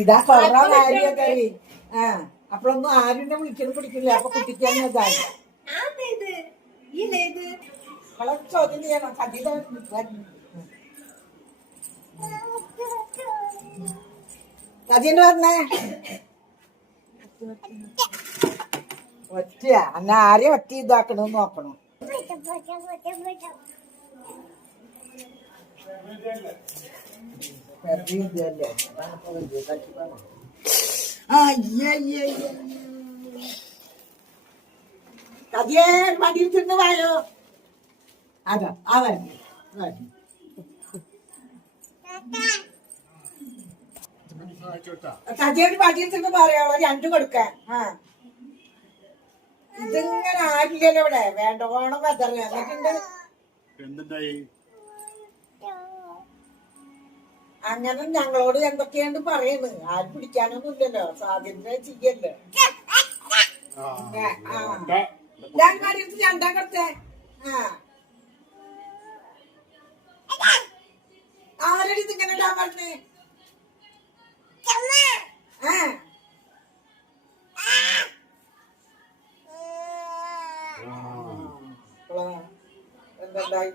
ഇതാ കൊറ കാര്യൊക്കെ. ആ അപ്പോഴൊന്നും ആരും എന്നെ വിളിക്കണം പിടിക്കില്ല. അപ്പൊ കുട്ടിക്കാൻ ഇതായി അവളെ ചോദ്യം ചെയ്യണം. കഥ കഥയെന്ന് പറഞ്ഞേ ഒറ്റ അന്ന ആരെയും ഒറ്റ ഇതാക്കണമെന്ന് നോക്കണം. കഥയെ വടിയിൽ തിന്ന് വായോ. അതാ ആ വണ്ടി കഥയുടെ വടിയിൽ തിന്ന് പറയാവോ രണ്ടു കൊടുക്കാൻ. ആ ഇതിങ്ങനെ ആരില്ലല്ലോ ഇവിടെ. വേണ്ടോണം വെതറി എന്നിട്ടുണ്ട്. അങ്ങനെ ഞങ്ങളോട് എന്തൊക്കെയാണ്ട് പറയുന്നു. ആരും പിടിക്കാനൊന്നും ഇല്ലല്ലോ. സാധ്യത ചെയ്യല്ലോ. രണ്ടാം കടത്തെ ആരടി ഇതിങ്ങനെ ഇടാൻ പറഞ്ഞേ. എന്തായി